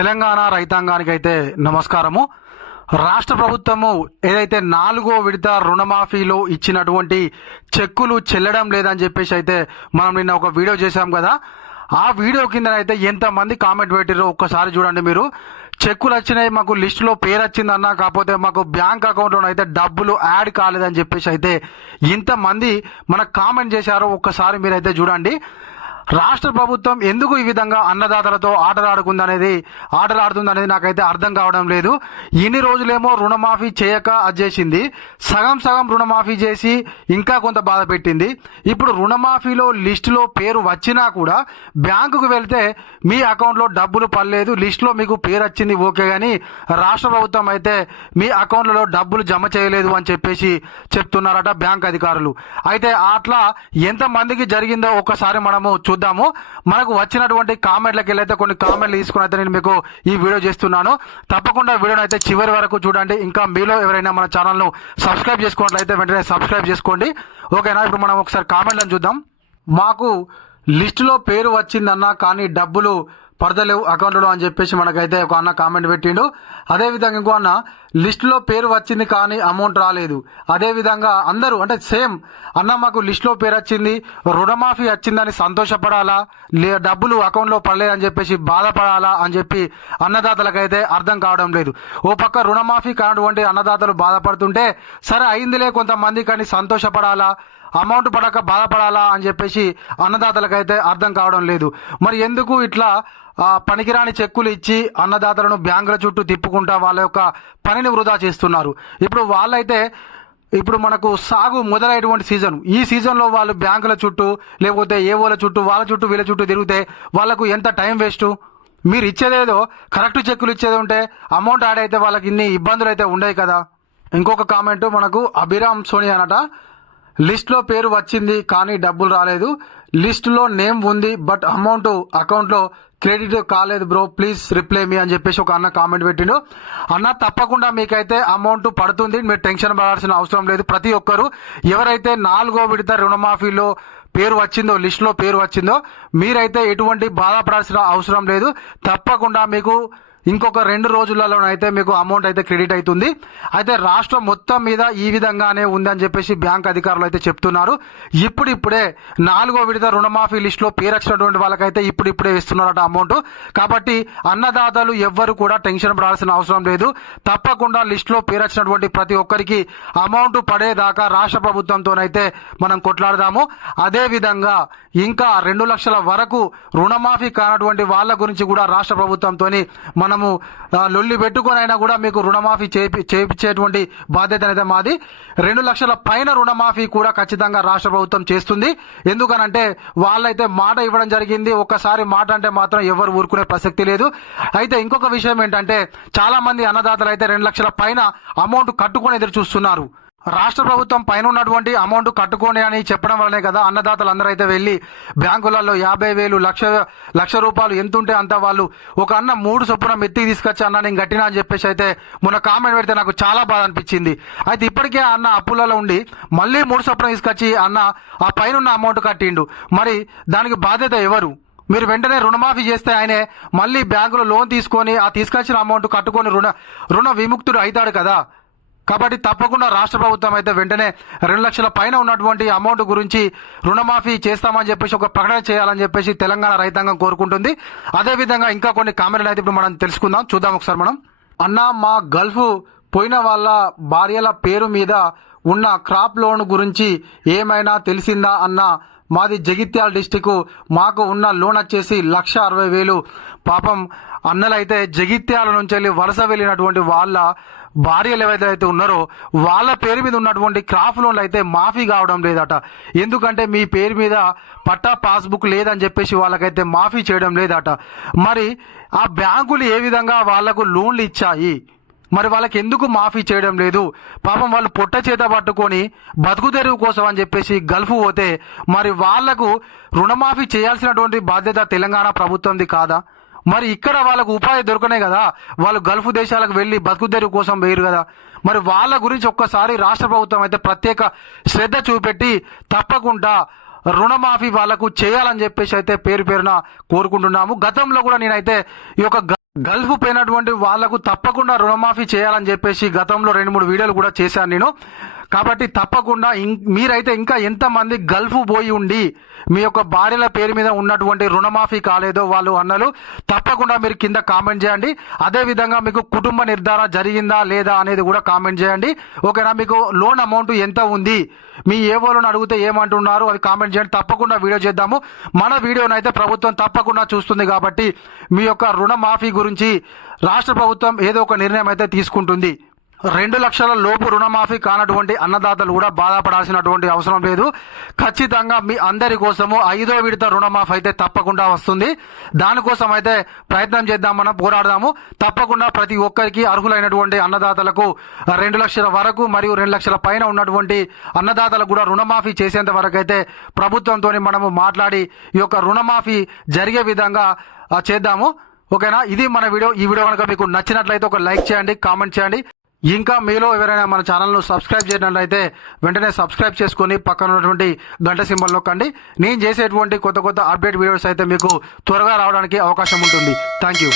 తెలంగాణ రైతాంగానికి అయితే నమస్కారము. రాష్ట్ర ప్రభుత్వము ఏదైతే 4వ విడత రుణమాఫీలో ఇచ్చినటువంటి చెక్కులు చెల్లడం లేదని చెప్పేసి అయితే మనం నిన్న ఒక వీడియో చేశాం కదా. ఆ వీడియో కింద అయితే ఎంతమంది కామెంట్ పెట్టారో ఒక్కసారి చూడండి మీరు. చెక్కులు వచ్చినాయి, మాకు లిస్టులో పేరు వచ్చిందన్నా, కాకపోతే మాకు బ్యాంక్ అకౌంట్లో అయితే డబ్బులు యాడ్ కాలేదని చెప్పేసి అయితే ఇంతమంది మనకు కామెంట్ చేశారో ఒక్కసారి మీరైతే చూడండి. రాష్ట్ర ప్రభుత్వం ఎందుకు ఈ విధంగా అన్నదాతలతో ఆటలాడుతుందనేది నాకైతే అర్థం కావడం లేదు. ఇన్ని రోజులేమో రుణమాఫీ చేయక అజ్జేసింది, సగం రుణమాఫీ చేసి ఇంకా కొంత బాధ పెట్టింది. ఇప్పుడు రుణమాఫీలో లిస్టులో పేరు వచ్చినా కూడా బ్యాంకుకు వెళ్తే మీ అకౌంట్లో డబ్బులు పడలేదు, లిస్టులో మీకు పేరు వచ్చింది ఓకే, కానీ రాష్ట్ర ప్రభుత్వం అయితే మీ అకౌంట్లలో డబ్బులు జమ చేయలేదు అని చెప్పేసి చెప్తున్నారట బ్యాంక్ అధికారులు. అయితే అట్లా ఎంతమందికి జరిగిందో ఒక్కసారి మనము చూద్దాము. మనకు వచ్చినటువంటి కామెంట్లకి వెళ్ళైతే కొన్ని కామెంట్లు తీసుకుని అయితే నేను మీకు ఈ వీడియో చేస్తున్నాను. తప్పకుండా వీడియోని అయితే చివరి వరకు చూడండి. ఇంకా మీలో ఎవరైనా మన ఛానల్ను సబ్స్క్రైబ్ చేసుకున్నట్లయితే వెంటనే సబ్స్క్రైబ్ చేసుకోండి, ఓకేనా. ఇప్పుడు మనం ఒకసారి కామెంట్లను చూద్దాం. మాకు లిస్టులో పేరు వచ్చిందన్నా కానీ డబ్బులు పడతలేవు అకౌంట్లో అని చెప్పేసి మనకైతే ఒక అన్న కామెంట్ పెట్టిండు. అదేవిధంగా ఇంకో అన్న లిస్టులో పేరు వచ్చింది కానీ అమౌంట్ రాలేదు. అదేవిధంగా అందరూ అంటే సేమ్ అన్న, మాకు లిస్టులో పేరు వచ్చింది, రుణమాఫీ వచ్చిందని సంతోషపడాలా, డబ్బులు అకౌంట్లో పడలేదని చెప్పేసి బాధపడాలా అని చెప్పి అన్నదాతలకైతే అర్థం కావడం లేదు. ఓ పక్క రుణమాఫీ కానటువంటి అన్నదాతలు బాధపడుతుంటే సరే అయిందిలే కొంతమంది, కానీ సంతోషపడాలా, అమౌంట్ పడక బాధపడాలా అని చెప్పేసి అన్నదాతలకైతే అర్థం కావడం లేదు. మరి ఎందుకు ఇట్లా పనికిరాని చెక్కులు ఇచ్చి అన్నదాతలను బ్యాంకుల చుట్టూ తిప్పుకుంటా వాళ్ళ యొక్క పనిని వృధా చేస్తున్నారు. ఇప్పుడు మనకు సాగు మొదలైనటువంటి సీజన్, ఈ సీజన్లో వాళ్ళు బ్యాంకుల చుట్టూ లేకపోతే ఏవోల చుట్టూ వాళ్ళ చుట్టూ వీళ్ళ చుట్టూ తిరిగితే వాళ్ళకు ఎంత టైం వేస్ట్. మీరు ఇచ్చేదేదో కరెక్ట్ చెక్కులు ఇచ్చేది ఉంటే అమౌంట్ యాడ్ అయితే వాళ్ళకి ఇన్ని ఇబ్బందులు అయితే ఉండవు కదా. ఇంకొక కామెంట్ మనకు అభిరామ్ సోని అనట, లిస్ట్లో పేరు వచ్చింది కానీ డబ్బులు రాలేదు, లిస్టులో నేమ్ ఉంది బట్ అమౌంట్ అకౌంట్లో క్రెడిట్ కాలేదు బ్రో, ప్లీజ్ రిప్లై మీ అని చెప్పేసి ఒక అన్న కామెంట్ పెట్టిండు. అన్న తప్పకుండా మీకైతే అమౌంట్ పడుతుంది, మీరు టెన్షన్ పడాల్సిన అవసరం లేదు. ప్రతి ఒక్కరు ఎవరైతే 4వ విడత రుణమాఫీలో పేరు వచ్చిందో, లిస్టులో పేరు వచ్చిందో, మీరైతే ఎటువంటి బాధపడాల్సిన అవసరం లేదు. తప్పకుండా మీకు ఇంకొక 2 రోజులలోనైతే మీకు అమౌంట్ అయితే క్రెడిట్ అవుతుంది. అయితే రాష్ట్రం మొత్తం మీద ఈ విధంగానే ఉందని చెప్పేసి బ్యాంక్ అధికారులు అయితే చెప్తున్నారు. ఇప్పుడిప్పుడే 4వ విడత రుణమాఫీ లిస్టులో పేరు వచ్చినటువంటి వాళ్ళకైతే ఇప్పుడిప్పుడే ఇస్తున్నారట అమౌంట్. కాబట్టి అన్నదాతలు ఎవ్వరు కూడా టెన్షన్ పడాల్సిన అవసరం లేదు. తప్పకుండా లిస్టులో పేరు వచ్చినటువంటి ప్రతి ఒక్కరికి అమౌంట్ పడేదాకా రాష్ట్ర ప్రభుత్వంతోనైతే మనం కొట్లాడదాము. అదేవిధంగా ఇంకా 2 లక్షల వరకు రుణమాఫీ కానటువంటి వాళ్ళ గురించి కూడా రాష్ట్ర ప్రభుత్వంతో మనము లొల్లి పెట్టుకొని అయినా కూడా మీకు రుణమాఫీ చేయించేటువంటి బాధ్యత అయితే మాది. 2 లక్షల పైన రుణమాఫీ కూడా ఖచ్చితంగా రాష్ట్ర ప్రభుత్వం చేస్తుంది. ఎందుకనంటే వాళ్ళైతే మాట ఇవ్వడం జరిగింది. ఒక్కసారి మాట అంటే మాత్రం ఎవరు ఊరుకునే ప్రసక్తి లేదు. అయితే ఇంకొక విషయం ఏంటంటే చాలా మంది అన్నదాతలు అయితే 2 లక్షల పైన అమౌంట్ కట్టుకొని ఎదురు చూస్తున్నారు. రాష్ట్ర ప్రభుత్వం పైన ఉన్నటువంటి అమౌంట్ కట్టుకోని అని చెప్పడం వల్లనే కదా అన్నదాతలు అందరూ అయితే వెళ్ళి బ్యాంకులలో 50,000 లక్ష రూపాయలు ఎంత ఉంటే అంత వాళ్ళు ఒక అన్న 3 చొప్పున మెత్తికి తీసుకొచ్చి అన్న నేను గట్టినా అని చెప్పేసి అయితే మొన్న కామెంట్ పెడితే నాకు చాలా బాధ అనిపించింది. అయితే ఇప్పటికే అన్న అప్పులలో ఉండి మళ్ళీ 3 చొప్పున తీసుకొచ్చి అన్న ఆ పైన ఉన్న అమౌంట్ కట్టిండు. మరి దానికి బాధ్యత ఎవరు? మీరు వెంటనే రుణమాఫీ చేస్తే ఆయనే మళ్ళీ బ్యాంకులో లోన్ తీసుకొని ఆ తీసుకొచ్చిన అమౌంట్ కట్టుకొని రుణ విముక్తుడు అవుతాడు కదా. కాబట్టి తప్పకుండా రాష్ట్ర ప్రభుత్వం అయితే వెంటనే 2 లక్షల పైన ఉన్నటువంటి అమౌంట్ గురించి రుణమాఫీ చేస్తామని చెప్పేసి ఒక ప్రకటన చేయాలని చెప్పేసి తెలంగాణ రైతాంగం కోరుకుంటుంది. అదేవిధంగా ఇంకా కొన్ని కామెంట్లు అయితే ఇప్పుడు మనం తెలుసుకుందాం, చూద్దాం ఒకసారి మనం. అన్న, మా గల్ఫ్ పోయిన వాళ్ళ భార్యల పేరు మీద ఉన్న క్రాప్ లోన్ గురించి ఏమైనా తెలిసిందా అన్న? మాది జగిత్యాల డిస్టిక్, మాకు ఉన్న లోన్ వచ్చేసి 1,60,000. పాపం అన్నలైతే జగిత్యాల నుంచి వెళ్ళి వలస వెళ్ళినటువంటి వాళ్ళ భార్యలు ఏవైతే ఉన్నారో వాళ్ళ పేరు మీద ఉన్నటువంటి క్రాప్ లోన్లు అయితే మాఫీ కావడం లేదట. ఎందుకంటే మీ పేరు మీద పట్టా పాస్బుక్ లేదని చెప్పేసి వాళ్ళకైతే మాఫీ చేయడం లేదట. మరి ఆ బ్యాంకులు ఏ విధంగా వాళ్లకు లోన్లు ఇచ్చాయి, మరి వాళ్ళకి ఎందుకు మాఫీ చేయడం లేదు? పాపం వాళ్ళు పొట్ట చేత పట్టుకొని బతుకు తెరువు కోసం అని చెప్పేసి గల్ఫ్ పోతే మరి వాళ్లకు రుణమాఫీ చేయాల్సినటువంటి బాధ్యత తెలంగాణ ప్రభుత్వంది కాదా? మరి ఇక్కడ వాళ్ళకు ఉపాధి దొరకనే కదా వాళ్ళు గల్ఫ్ దేశాలకు వెళ్ళి బతుకు తెరువు కోసం వేయరు కదా. మరి వాళ్ళ గురించి ఒక్కసారి రాష్ట్ర ప్రభుత్వం అయితే ప్రత్యేక శ్రద్ధ చూపెట్టి తప్పకుండా రుణమాఫీ వాళ్లకు చేయాలని చెప్పేసి అయితే పేరున కోరుకుంటున్నాము. గతంలో కూడా నేనైతే ఈ యొక్క గల్ఫ్ పోయినటువంటి వాళ్లకు తప్పకుండా రుణమాఫీ చేయాలని చెప్పేసి గతంలో 2-3 వీడియోలు కూడా చేశాను నేను. కాబట్టి తప్పకుండా మీరైతే ఇంకా ఎంతమంది గల్ఫ్ పోయి ఉండి మీ యొక్క భార్యల పేరు మీద ఉన్నటువంటి రుణమాఫీ కాలేదో వాళ్ళు అన్నలు తప్పకుండా మీరు కింద కామెంట్ చేయండి. అదే విధంగా మీకు కుటుంబ నిర్ధారణ జరిగిందా లేదా అనేది కూడా కామెంట్ చేయండి. ఓకేనా? మీకు లోన్ అమౌంట్ ఎంత ఉంది, మీ ఏవోలను అడిగితే ఏమంటున్నారు అది కామెంట్ చేయండి. తప్పకుండా వీడియో చేద్దాము. మన వీడియోనైతే ప్రభుత్వం తప్పకుండా చూస్తుంది కాబట్టి మీ యొక్క రుణమాఫీ గురించి రాష్ట్ర ప్రభుత్వం ఏదో ఒక నిర్ణయం అయితే తీసుకుంటుంది. 2 లక్షల లోపు రుణమాఫీ కానటువంటి అన్నదాతలు కూడా బాధపడాల్సినటువంటి అవసరం లేదు. ఖచ్చితంగా మీ అందరి కోసము 5వ విడత రుణమాఫీ అయితే తప్పకుండా వస్తుంది. దానికోసం అయితే ప్రయత్నం చేద్దాం, మనం పోరాడదాము. తప్పకుండా ప్రతి ఒక్కరికి అర్హులైనటువంటి అన్నదాతలకు 2 లక్షల వరకు మరియు 2 లక్షల పైన ఉన్నటువంటి అన్నదాతలకు కూడా రుణమాఫీ చేసేంత వరకు అయితే ప్రభుత్వంతో మనము మాట్లాడి ఈ యొక్క రుణమాఫీ జరిగే విధంగా చేద్దాము. ఓకేనా? ఇది మన వీడియో. ఈ వీడియో కనుక మీకు నచ్చినట్లయితే ఒక లైక్ చేయండి, కామెంట్ చేయండి. ఇంకా మీలో ఎవరైనా మన ఛానల్ను సబ్స్క్రైబ్ చేయనట్లయితే వెంటనే సబ్స్క్రైబ్ చేసుకొని పక్కన ఉన్నటువంటి గంట సింబల్ నొక్కండి. నేను చేసేటువంటి కొత్త అప్డేట్ వీడియోస్ అయితే మీకు త్వరగా రావడానికి అవకాశం ఉంటుంది. Thank you.